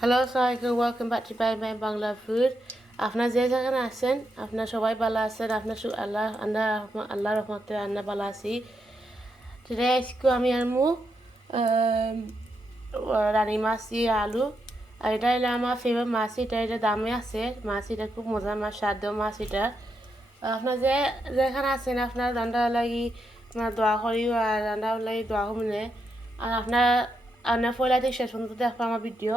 হ্যালো আসসালামাইকুম welcome back to by Bangla food আপনার যে যেখানে আছেন আপনার সবাই ভালো আছেন আপনার আল্লাহ রহমতে আন্না ভালো আছি today আজকে আমি আনমু রানী মাছ দিয়ে আলু আর এটা হলো আমার ফেভারিট মাছ এটা দামে আছে মাছ এটা খুব মজার মাছ স্বাদ মাছ এটা আপনার যেখানে আছেন আপনার রান্না লাগি আপনার দোয়া করিও আর রান্না লাগি দোয়া কমলে আর আপনার পয়লা থেকে শেষ পর্যন্ত দেখবো আমার ভিডিও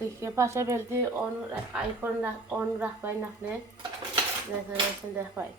দেখে পাশে বেলটি অন রাখবাই না আপনি দেখবাই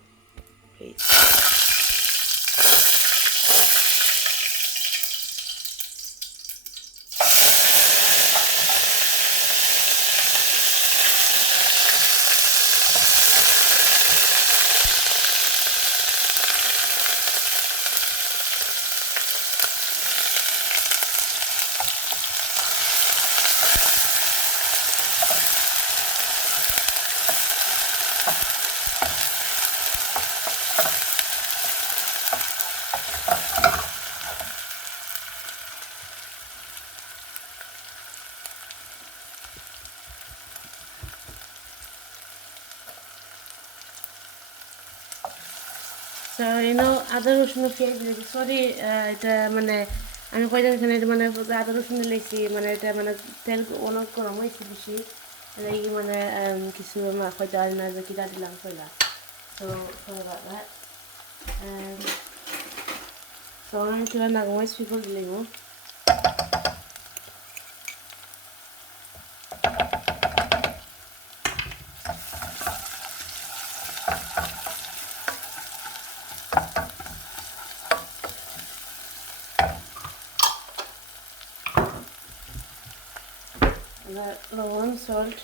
So, আদা রসুন পেঁয়াজ দিয়েছি সরি এটা মানে আমি কয়জন এখানে মানে আদা রসুন লেগেছি মানে এটা মানে তেল অনেক গরম হয়েছে বেশি এই মানে কিছু হয়তো আর না যে কিটা দিলাম কইলা তো sorry about that so আমি কিবা নাগমাই পিপল দিলাম লবণ সল্ট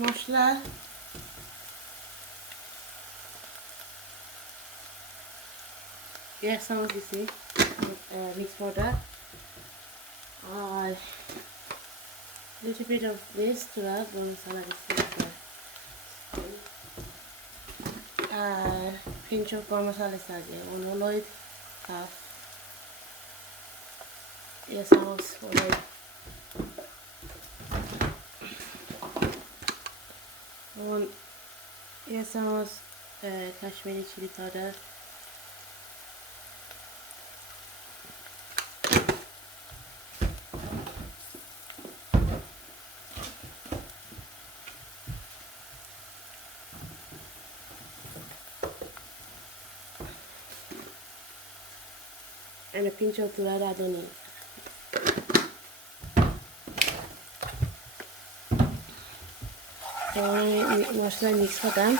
মশলা এক চামচ দিছি মিক্স পাউডার আর little bit of this তোরা গরম মশলা দিছি আর pinch of গরম মশলা দিছি আগে হলুদ half এক চামচ হলুদ এক চামচ Kashmiri chili powder and a pinch of rani. So মশলা মিক্স করতাম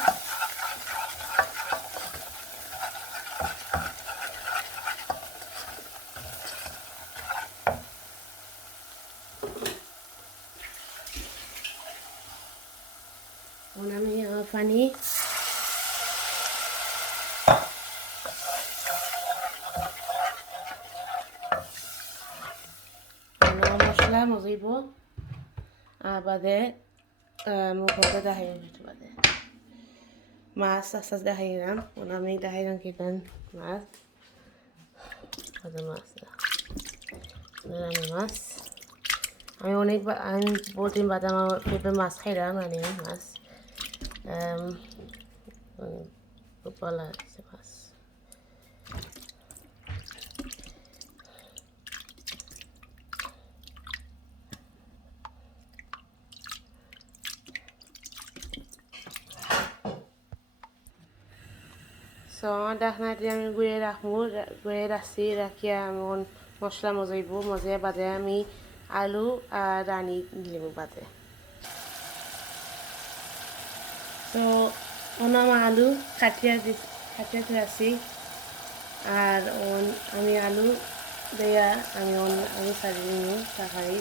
আমি পানি মশলা মজিব আর বাদে মুখতে দেখাই বাদে মাছ আস্তে আস্তে দেখাই নাম আমি দেখাই নাম কিমান মাছ মাছ রানি মাছ আমি বহুত দিন বাদে আমার পেঁপে মাছ খাইলাম রানি মাছ খুব ভালো লাগছে মাছ So আমার ডাকনা দিয়ে আমি গুঁড়ে রাখিয়া আমি মশলা মজাইয়া বাদে আমি আলু আর রানি দিলাম বাদে তো আমার আলু কাটিয়ে রাখছি আর আমি আলু দেয়া আমি সারি নিই তরকারি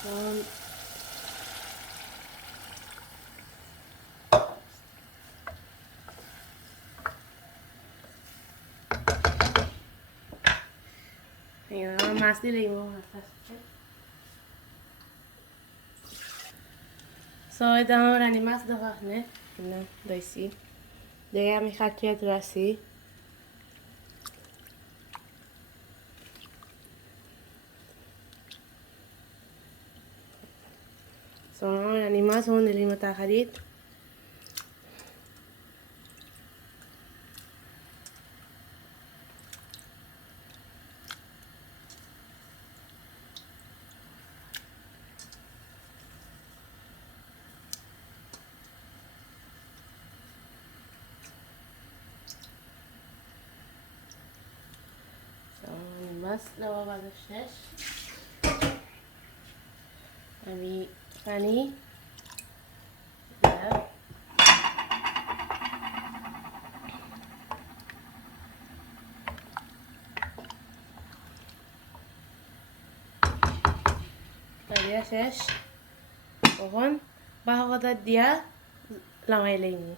Ayan, mas dilim mo. So, ito ang rani mas dapat ne. Ina, doisi. Daya mi khatya drasi. So, rani mas on dilim ta kharit. So, rani mas dawa bada shesh. Ami rani. Yeah. Dia shesh. Pohon. Bahaw kata dia langay lagi.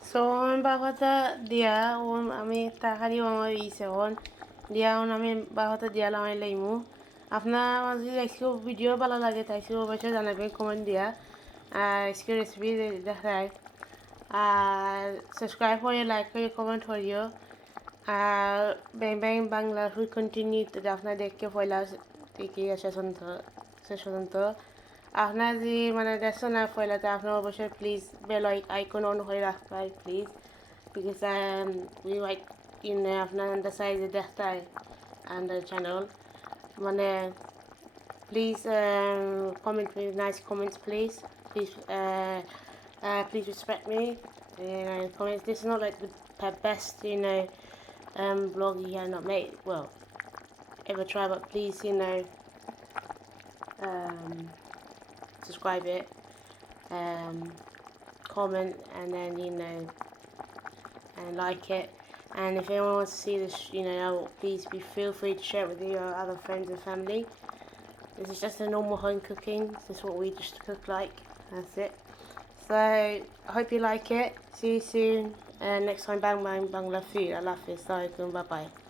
So, bahaw kata dia, আমি তাহারি বাঙালি ইসে দিয়া আমি বাহাw kata dia langay lagi mu. আপনার মাঝে আজকে ভিডিও ভালো লাগে তাই অবশ্যই জানাবেন কমেন্ট দিয়া আর আজকে রেসিপি দেখায় আর সাবস্ক্রাইব করে লাইক করে কমেন্ট করিও আর ব্যাং ব্যাং বাংলা হুই কন্টিনিউ আপনার দেখকে পয়লা দেখি শেষ পর্যন্ত আপনার যে মানে দেখছো না পয়লাতে আপনার অবশ্যই প্লিজ বেল আইকন অন করে রাখবেন প্লিজ বিকজ উই লাইক আপনার আন্দার সাইজে দেখতে হয় আন্দার চ্যানেল মানে please comment with nice comments please please respect me comments. This is not like the best vlog you have not made well ever try, but please subscribe it, comment, and then and like it. And if anyone wants to see this, please feel free to share it with your other friends and family. This is just a normal home cooking. This is what we just cook like. That's it. So I hope you like it. See you soon. Next time, bang bang bangla food. I love it. Sorry, bye bye.